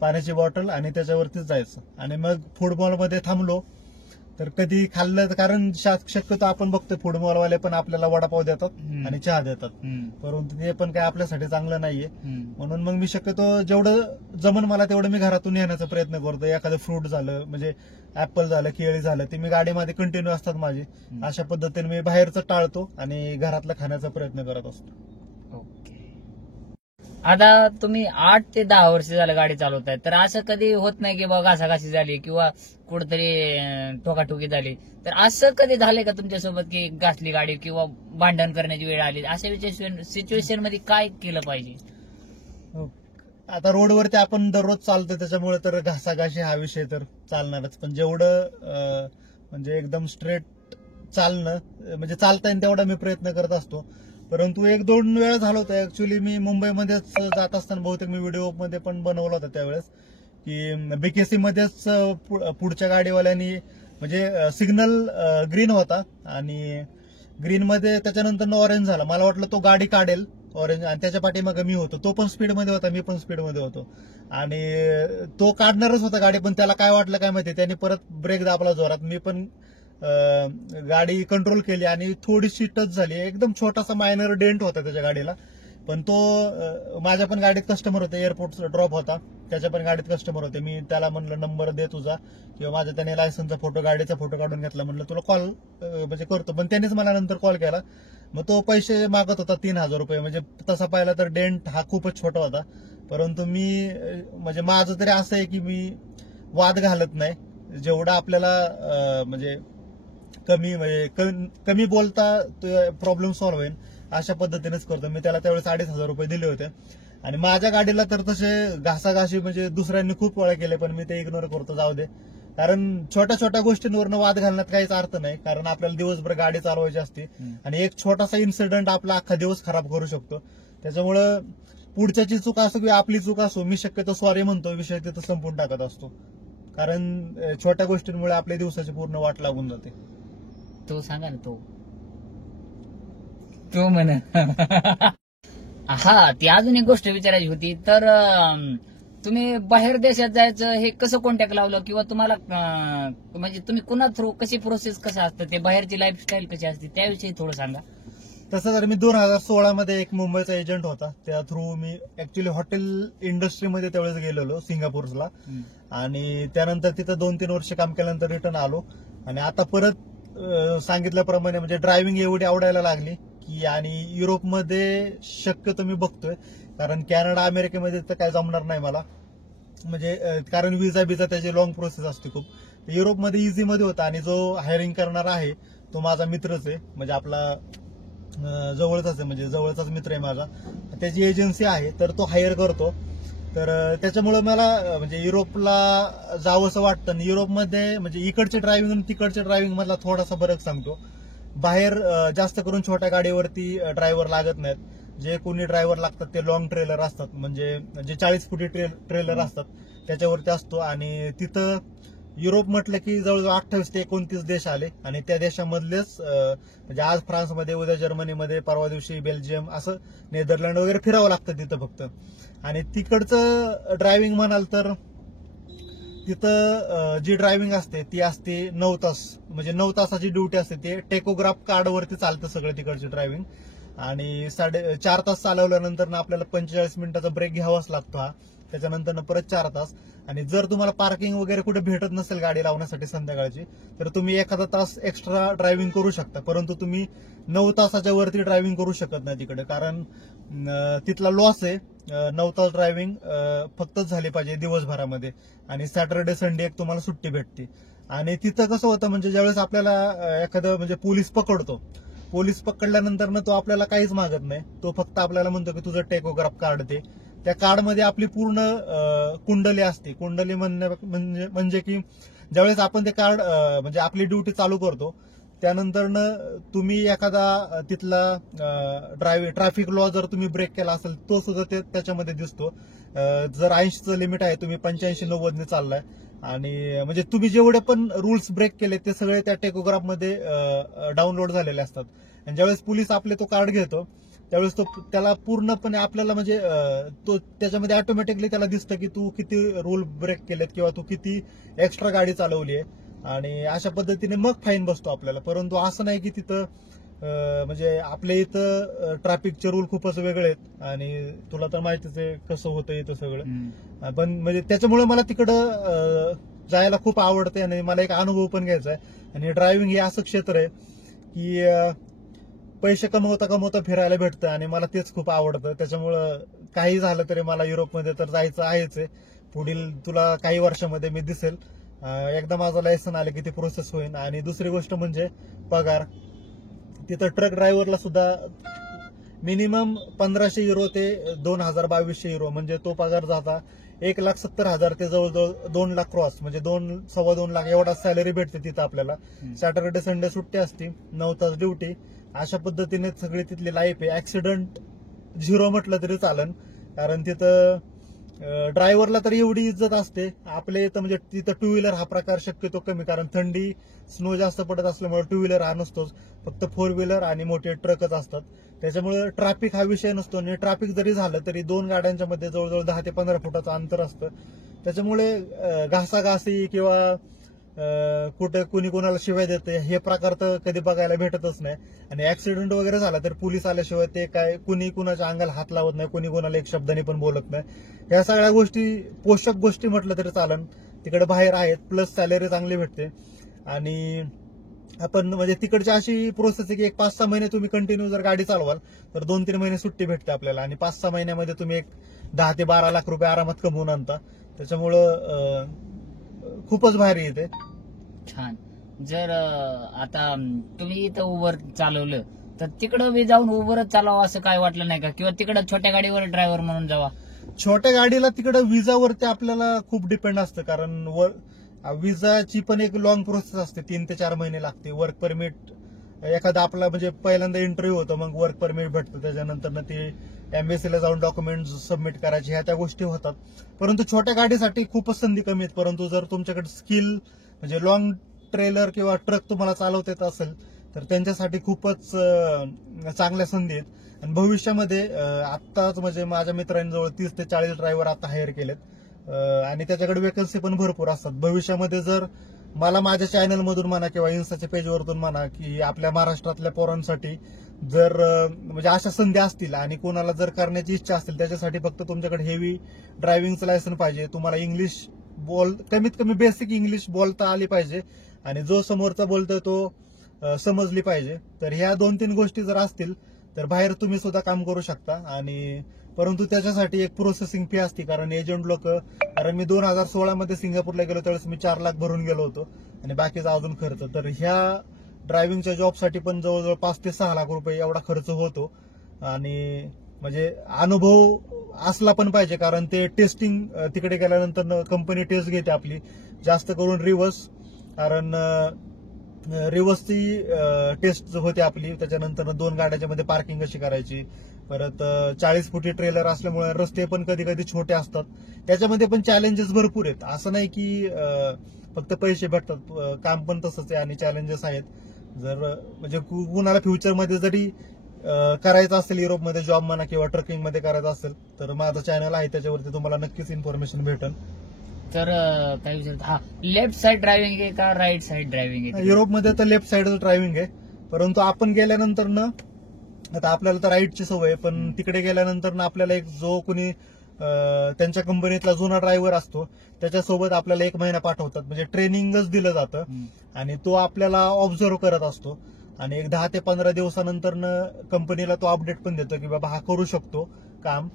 पाण्याची बॉटल, आणि त्याच्यावरतीच जायचं. आणि मग फुटबॉलमध्ये थांबलो तर कधी खाल्लं, कारण शक्यतो आपण बघतो फुटबॉलवाले पण आपल्याला वडापाव देतात आणि चहा देतात, परंतु ते पण काय आपल्यासाठी चांगलं नाहीये. म्हणून मग मी शक्यतो जेवढं जमन मला तेवढं मी घरातून येण्याचा प्रयत्न करतो. एखादं फ्रूट झालं, म्हणजे ऍपल झालं, केळी झालं, ते मी गाडीमध्ये कंटिन्यू असतात माझी. अशा पद्धतीने मी बाहेरचं टाळतो आणि घरातलं खाण्याचा प्रयत्न करत असतो. ओके. आता तुम्ही 8 ते 10 वर्ष झालं गाडी चालवताय, तर असं कधी होत नाही की बाबा घासाघासी झाली किंवा कुठेतरी ठोकाठोकी झाली, तर असं कधी झालंय का तुमच्यासोबत की घासली गाडी किंवा भांडण करण्याची वेळ आली? अशा सिच्युएशन मध्ये काय केलं पाहिजे? आता रोडवरती आपण दररोज चालतो त्याच्यामुळे तर घासाघाशी हा विषय तर चालणारच. पण जेवढं म्हणजे एकदम स्ट्रेट चालणं म्हणजे चालता येईल तेवढा मी प्रयत्न करत असतो. परंतु 1-2 वेळा झालं होतं. ऍक्च्युली मी मुंबईमध्येच जात असताना बहुतेक मी व्हिडिओ मध्ये पण बनवला होता त्यावेळेस, की बीकेसी मध्येच पुढच्या गाडीवाल्यांनी म्हणजे सिग्नल ग्रीन होता आणि ग्रीन मध्ये त्याच्यानंतर ऑरेंज झाला. मला वाटलं तो गाडी काढेल ऑरेंज, आणि त्याच्या पाठीमागे मी होतो. तो पण स्पीडमध्ये होता, मी पण स्पीडमध्ये होतो आणि तो काढणारच होता गाडी, पण त्याला काय वाटलं काय माहिती, त्याने परत ब्रेक दाबला जोरात. मी पण गाडी कंट्रोल केली आणि थोडीशी टच झाली. एकदम छोटासा मायनर डेंट होता त्याच्या गाडीला, पण तो माझ्या पण गाडीत कस्टमर होते, एअरपोर्ट ड्रॉप होता, त्याच्या पण गाडीत कस्टमर होते. मी त्याला म्हणलं नंबर दे तुझा, किंवा माझा त्याने लायसनचा फोटो, गाडीचा फोटो काढून घेतला. म्हणलं तुला कॉल म्हणजे करतो, पण त्यानेच मला नंतर कॉल केला. मग तो पैसे मागत होता 3000 रुपये. म्हणजे तसा पाहिला तर डेंट हा खूपच छोटा होता, परंतु मी म्हणजे माझं तरी असं आहे की मी वाद घालत नाही. जेवढा आपल्याला म्हणजे कमी बोलता प्रॉब्लेम सॉल्व्ह होईल अशा पद्धतीनेच करतो. मी त्याला त्यावेळेस 2500 रुपये दिले होते आणि माझ्या गाडीला तर तसे घासाघाशी म्हणजे दुसऱ्यांनी खूप वेळा केले, पण मी ते इग्नोर करतो, जाऊ दे. कारण छोट्या छोट्या गोष्टींवरनं वाद घालण्यात काहीच अर्थ नाही, कारण आपल्याला दिवसभर गाडी चालवायची असते आणि एक छोटासा इन्सिडेंट आपला अख्खा दिवस खराब करू शकतो. त्याच्यामुळं पुढच्याची चूक असो किंवा आपली चूक असो, मी शक्यतो सॉरी म्हणतो, विषय तिथं संपून टाकत असतो. कारण छोट्या गोष्टींमुळे आपल्या दिवसाची पूर्ण वाट लागून जाते. तो सांगा ना, तो म्हण. हा, ती अजून एक गोष्ट विचारायची होती. तर तुम्ही बाहेर देशात जायचं हे कसं कॉन्टॅक्ट लावलं, किंवा तुम्हाला म्हणजे तुम्ही कुणा थ्रू, कशी प्रोसेस कसं असतं, ते बाहेरची लाईफस्टाईल कशी असते त्याविषयी थोडं सांगा. तसं तर मी 2016 मध्ये एक मुंबईचा एजंट होता, त्या थ्रू मी ऍक्च्युली हॉटेल इंडस्ट्रीमध्ये त्यावेळेस गेलेलो सिंगापूरला, आणि त्यानंतर तिथं 2-3 वर्ष काम केल्यानंतर रिटर्न आलो. आणि आता परत सांगितल्याप्रमाणे म्हणजे ड्रायव्हिंग एवढी आवडायला लागली की, आणि युरोपमध्ये शक्यतो मी बघतोय, कारण कॅनडा अमेरिकेमध्ये तर काय जमणार नाही मला, म्हणजे कारण विजा त्याची लॉंग प्रोसेस असते खूप. युरोपमध्ये इझी मध्ये होता, आणि जो हायरिंग करणार आहे तो माझा मित्रच आहे, म्हणजे आपला जवळचाच आहे, म्हणजे जवळचाच मित्र आहे माझा. त्याची एजन्सी आहे, तर तो हायर करतो. तर त्याच्यामुळे मला म्हणजे युरोपला जावंसं वाटतं. युरोपमध्ये म्हणजे इकडचे ड्रायव्हिंग आणि तिकडचे ड्रायव्हिंग मधला थोडासा फरक सांगतो. बाहेर जास्त करून छोट्या गाडीवरती ड्रायव्हर लागत नाहीत. जे कोणी ड्रायव्हर लागतात ते लॉंग ट्रेलर असतात, म्हणजे जे 40 फुटी ट्रेलर असतात त्याच्यावरती असतो. आणि तिथं युरोप म्हटलं की जवळजवळ 28 ते 29 देश आले, आणि त्या देशामधलेच म्हणजे आज फ्रान्समध्ये, उद्या जर्मनीमध्ये, परवा दिवशी बेल्जियम, असं नेदरलँड वगैरे फिरावं लागतं तिथं फक्त. आणि तिकडचं ड्रायव्हिंग म्हणाल तर तिथं जी ड्रायव्हिंग असते ती असते 9 तास, म्हणजे 9 तासाची ड्युटी असते. ते टेकोग्राफ कार्डवरती चालतं सगळं तिकडची ड्रायव्हिंग, आणि 4.5 तास चालवल्यानंतर आपल्याला 45 मिनिटाचा ब्रेक घ्यावाच लागतो हा. त्याच्यानंतर परत 4 तास. आणि जर तुम्हाला पार्किंग वगैरे कुठे भेटत नसेल गाडी लावण्यासाठी संध्याकाळची, तर तुम्ही एखादा तास एक्स्ट्रा ड्रायव्हिंग करू शकता, परंतु तुम्ही 9 तासाच्या वरती ड्रायव्हिंग करू शकत नाही तिकडे, कारण तिथला लॉस आहे. 9 तास ड्रायव्हिंग फक्तच झाली पाहिजे दिवसभरामध्ये, आणि सॅटर्डे संडे एक तुम्हाला सुट्टी भेटते. आणि तिथं कसं होतं, म्हणजे ज्यावेळेस आपल्याला एखादं म्हणजे पोलीस पकडतो, पोलीस पकडल्यानंतर तो आपल्याला काहीच मागत नाही, तो फक्त आपल्याला म्हणतो की तुझं टेकोग्राफ कार्ड दे. त्या कार्डमध्ये आपली पूर्ण कुंडली असते. कुंडली म्हणजे की ज्यावेळेस आपण ते कार्ड म्हणजे आपली ड्युटी चालू करतो, त्यानंतर तुम्ही एखादा तिथला ट्रॅफिक लॉ जर तुम्ही ब्रेक केला असेल तो सुद्धा त्याच्यामध्ये दिसतो. जर 80चं लिमिट आहे, तुम्ही 85-90 ने चाललाय, आणि म्हणजे तुम्ही जेवढे पण रूल्स ब्रेक केले ते सगळे त्या टेकोग्राफ मध्ये डाउनलोड झालेले असतात. आणि ज्यावेळेस पोलीस आपले तो कार्ड घेतो त्यावेळेस त्याला पूर्णपणे आपल्याला म्हणजे तो त्याच्यामध्ये ऑटोमॅटिकली त्याला दिसतं की तू किती रूल ब्रेक केलेत, किंवा तू किती एक्स्ट्रा गाडी चालवली आहे, आणि अशा पद्धतीने मग फाईन बसतो आपल्याला. परंतु असं नाही की तिथं म्हणजे आपल्या इथं ट्रॅफिकचे रूल खूपच वेगळे आहेत, आणि तुला तर माहितीच आहे कसं होतं इथं सगळं. पण म्हणजे त्याच्यामुळे मला तिकडं जायला खूप आवडते, आणि मला एक अनुभव पण घ्यायचा आहे. आणि ड्रायव्हिंग हे असं क्षेत्र आहे की पैसे कमवता कमवता फिरायला भेटतं, आणि मला तेच खूप आवडतं. त्याच्यामुळं काही झालं तरी मला युरोपमध्ये तर जायचं आहेच आहे. पुढील तुला काही वर्षामध्ये मी दिसेल, एकदा माझं लायसन आलं की ती प्रोसेस होईल. आणि दुसरी गोष्ट म्हणजे पगार. तिथं ट्रक ड्रायव्हरला सुद्धा मिनिमम 1500 युरो ते 2200 युरो, म्हणजे तो पगार जाता 1,70,000 ते जवळजवळ 2 लाख क्रॉस, म्हणजे 2-2.25 लाख एवढा सॅलरी भेटते तिथं आपल्याला. सॅटर्डे संडे सुट्टी असते, 9 तास ड्युटी, अशा पद्धतीने सगळी तिथली लाईफ आहे. ऍक्सिडेंट 0 म्हटलं तरी चालन, कारण तिथं ड्रायव्हरला तर एवढी इज्जत असते. आपल्या इथं म्हणजे तिथं टू व्हीलर हा प्रकार शक्यतो कमी, कारण थंडी स्नो जास्त पडत असल्यामुळे टू व्हीलर हा नसतोच, फक्त 4 व्हीलर आणि मोठे ट्रकच असतात. त्याच्यामुळे ट्रॅफिक हा विषय नसतो, आणि ट्रॅफिक जरी झालं तरी 2 गाड्यांच्या मध्ये जवळजवळ 10 ते 15 फुटाचं अंतर असतं. त्याच्यामुळे घासाघासी किंवा कुठे कुणी कोणाला शिवाय देते हे प्रकार तर कधी बघायला भेटतच नाही. आणि ऍक्सिडेंट वगैरे झाला तर पोलीस आल्याशिवाय ते काय कुणी कुणाच्या अंगाला हात लावत नाही, कुणी कोणाला एक शब्दाने पण बोलत नाही. या सगळ्या गोष्टी पोषक गोष्टी म्हटलं तरी चालन तिकडे बाहेर आहेत. प्लस सॅलरी चांगली भेटते. आणि आपण म्हणजे तिकडची अशी प्रोसेस आहे की एक 5-6 महिने तुम्ही कंटिन्यू जर गाडी चालवाल तर 2-3 महिने सुट्टी भेटते आपल्याला, आणि 5-6 महिन्यामध्ये तुम्ही एक 10 ते 12 लाख रुपये आरामात कमवून आणता. त्याच्यामुळं खूपच भारी येते. छान. जर आता तुम्ही इथं उबर चालवलं तर तिकडं बी जाऊन उबरच चालवावं असं काय वाटलं नाही का, किंवा तिकडं छोट्या गाडीवर ड्रायव्हर म्हणून जावा? छोट्या गाडीला तिकडे विजावरती आपल्याला खूप डिपेंड असतं, कारण विजाची पण एक लॉंग प्रोसेस असते, 3 ते 4 महिने लागते. वर्क परमिट एखादा आपला म्हणजे पहिल्यांदा इंटरव्ह्यू होतो, मग वर्क परमिट भेटतं, त्याच्यानंतर ते एम्बेसीला जाऊन डॉक्युमेंट सबमिट करायचे, ह्या त्या गोष्टी होतात. परंतु छोट्या गाडीसाठी खूपच संधी कमी आहेत. परंतु जर तुमच्याकडे स्किल म्हणजे लॉंग ट्रेलर किंवा ट्रक तुम्हाला चालवता येत असेल तर त्यांच्यासाठी खूपच चांगल्या संधी आहेत. आणि भविष्यामध्ये आत्ताच म्हणजे माझ्या मित्रांनी जवळ 30 ते 40 ड्रायव्हर आता हायर केलेत, आणि त्याच्याकडे वेकन्सी पण भरपूर असतात. भविष्यामध्ये जर मला माझ्या चॅनलमधून म्हणा किंवा इन्स्टाच्या पेजवरतून म्हणा की आपल्या महाराष्ट्रातल्या पोरांसाठी जर म्हणजे अशा संधी असतील आणि कोणाला जर करण्याची इच्छा असेल, त्याच्यासाठी फक्त तुमच्याकडे हेवी ड्रायव्हिंगचं लायसन पाहिजे, तुम्हाला इंग्लिश कमीत कमी बेसिक इंग्लिश बोलता आली पाहिजे, आणि जो समोरचा बोलतोय तो समजली पाहिजे. तर ह्या 2-3 गोष्टी जर असतील तर बाहेर तुम्ही सुद्धा काम करू शकता. आणि परंतु त्याच्यासाठी एक प्रोसेसिंग फी असते, कारण एजंट लोक, कारण मी 2016 मध्ये सिंगापूरला गेलो त्यावेळेस मी 4 लाख भरून गेलो होतो, आणि बाकीचा अजून खर्च. तर ह्या ड्रायव्हिंगच्या जॉबसाठी पण जवळजवळ 5 ते 6 लाख रुपये एवढा खर्च होतो. आणि म्हणजे अनुभव असला पण पाहिजे, कारण ते टेस्टिंग तिकडे गेल्यानंतर कंपनी टेस्ट घेते आपली, जास्त करून रिव्हर्स, कारण रिव्हर्सची टेस्ट होते आपली. त्याच्यानंतर 2 गाड्याच्या मध्ये पार्किंग कशी करायची, परत 40 फुटी ट्रेलर असल्यामुळे रस्ते पण कधी कधी छोटे असतात, त्याच्यामध्ये पण चॅलेंजेस भरपूर आहेत. असं नाही की फक्त पैसे भेटतात, काम पण तसंच आहे आणि चॅलेंजेस आहेत. जर म्हणजे कुणाला फ्युचरमध्ये जरी करायचं असेल, युरोपमध्ये जॉब म्हणा किंवा ट्रकिंगमध्ये करायचं असेल, तर माझं चॅनल आहे, त्याच्यावरती तुम्हाला नक्कीच इन्फॉर्मेशन भेटेल. तर काय विचारत, हा लेफ्ट साइड ड्रायव्हिंग आहे का राईट साइड ड्रायव्हिंग आहे? युरोपमध्ये तर लेफ्ट साइडच ड्रायव्हिंग आहे, परंतु आपण गेल्यानंतर ना, आता आपल्याला तर राईटची सवय आहे, पण तिकडे गेल्यानंतर ना आपल्याला एक जो कोणी त्यांच्या कंपनीतला जुना ड्रायव्हर असतो त्याच्यासोबत आपल्याला 1 महिना पाठवतात, म्हणजे ट्रेनिंगच दिलं जातं, आणि तो आपल्याला ऑब्झर्व्ह करत असतो. आणि एक 10 ते 15 दिवसानंतर कंपनीला तो अपडेट पण देतो की बाबा हा करू शकतो काम.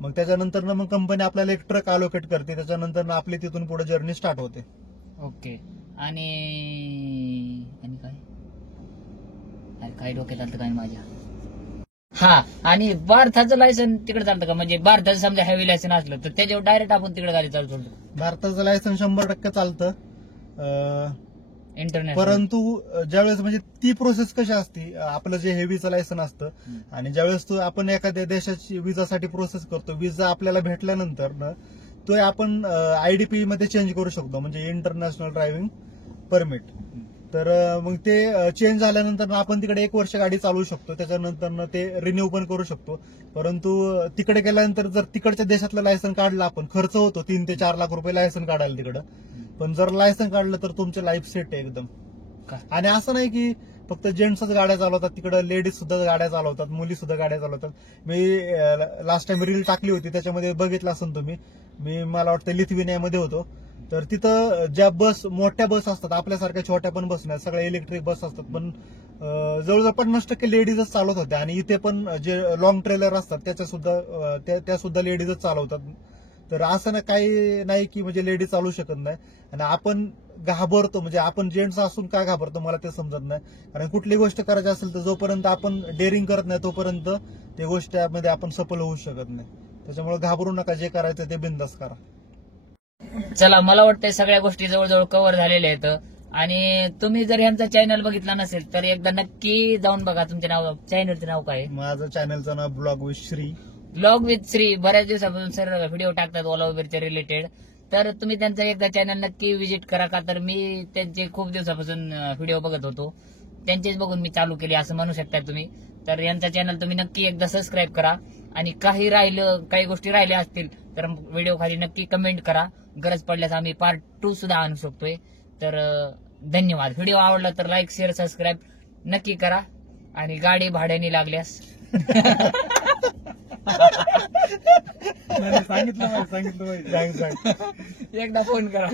मग त्याच्यानंतर मग कंपनी आपल्याला एक ट्रक अलोकेट करते, त्याच्यानंतर आपली तिथून पुढे जर्नी स्टार्ट होते. ओके. आणि काय काय डोक्यात आलं काय माझ्या? हा, आणि भारताचं लायसन तिकडे चालतं का? म्हणजे भारताचं समजा हेवी लायसन असलं तर त्याच्यावर डायरेक्ट आपण तिकडे गाडी चालू शकतो? भारताचं लायसन 100% चालतं, इंटरनॅशनल. परंतु ज्यावेळेस म्हणजे ती प्रोसेस कशी असते, आपलं जे हेवीचं लायसन असतं आणि ज्यावेळेस आपण एखाद्या देशाची विजासाठी प्रोसेस करतो, विजा आपल्याला भेटल्यानंतर ना तो आपण आयडीपी मध्ये चेंज करू शकतो, म्हणजे इंटरनॅशनल ड्रायव्हिंग परमिट. तर मग ते चेंज झाल्यानंतर आपण तिकडे 1 वर्ष गाडी चालवू शकतो, त्याच्यानंतर ते रिन्यू पण करू शकतो. परंतु तिकडे गेल्यानंतर जर तिकडच्या देशातलं लायसन काढलं आपण, खर्च होतो 3 ते 4 लाख रुपये लायसन काढायला तिकडं, पण जर लायसन काढलं तर तुमचे लाईफ सेट आहे एकदम. आणि असं नाही की फक्त जेंट्सच गाड्या चालवतात, तिकडे लेडीज सुद्धा गाड्या चालवतात, मुली सुद्धा गाड्या चालवतात. मी लास्ट टाइम रील टाकली होती, त्याच्यामध्ये बघितलं असेल तुम्ही, मी मला वाटतं लिथुएनियामध्ये होतो, तर तिथं ज्या बस मोठ्या बस असतात, आपल्यासारख्या छोट्या पण बस नाही, सगळ्या इलेक्ट्रिक बस असतात, पण जवळजवळ 50% लेडीजच चालवत होत्या. आणि इथे पण जे लॉंग ट्रेलर असतात त्या सुद्धा लेडीजच चालवतात. तर असं काही नाही की म्हणजे लेडीज चालू शकत नाही. आणि आपण घाबरतो, म्हणजे आपण जेंट्स असून का घाबरतो मला ते समजत नाही. कारण कुठली गोष्ट करायची असेल तर जोपर्यंत आपण डेअरिंग करत नाही तोपर्यंत ते गोष्टीमध्ये आपण सफल होऊ शकत नाही. त्याच्यामुळे घाबरू नका, जे करायचं ते बिंदास करा. चला, मला वाटतंय सगळ्या गोष्टी जवळजवळ कव्हर झालेल्या आहेत. आणि तुम्ही जर यांचा चॅनल बघितला नसेल तर एकदा नक्की जाऊन बघा. तुमचे नाव, चॅनलचं नाव काय आहे? माझं चॅनलचं नाव blog with Shri. Blog with Shri. बऱ्याच दिवसापासून सर व्हिडिओ टाकतात ओला उबेरच्या रिलेटेड. तर तुम्ही त्यांचं एकदा चॅनल नक्की व्हिजिट करा. का तर मी त्यांचे खूप दिवसापासून व्हिडिओ बघत होतो, त्यांचेच बघून मी चालू केली असं म्हणू शकता तुम्ही. तर यांचा चॅनल तुम्ही नक्की एकदा सबस्क्राईब करा. आणि काही गोष्टी राहिल्या असतील तर व्हिडिओ खाली नक्की कमेंट करा. गरज पडल्यास आम्ही पार्ट 2 सुद्धा आणू शकतोय. तर धन्यवाद. व्हिडिओ आवडला तर लाईक, शेअर, सबस्क्राईब नक्की करा. आणि गाडी भाड्याने लागल्यास सांगितलं सांग एकदा फोन करा.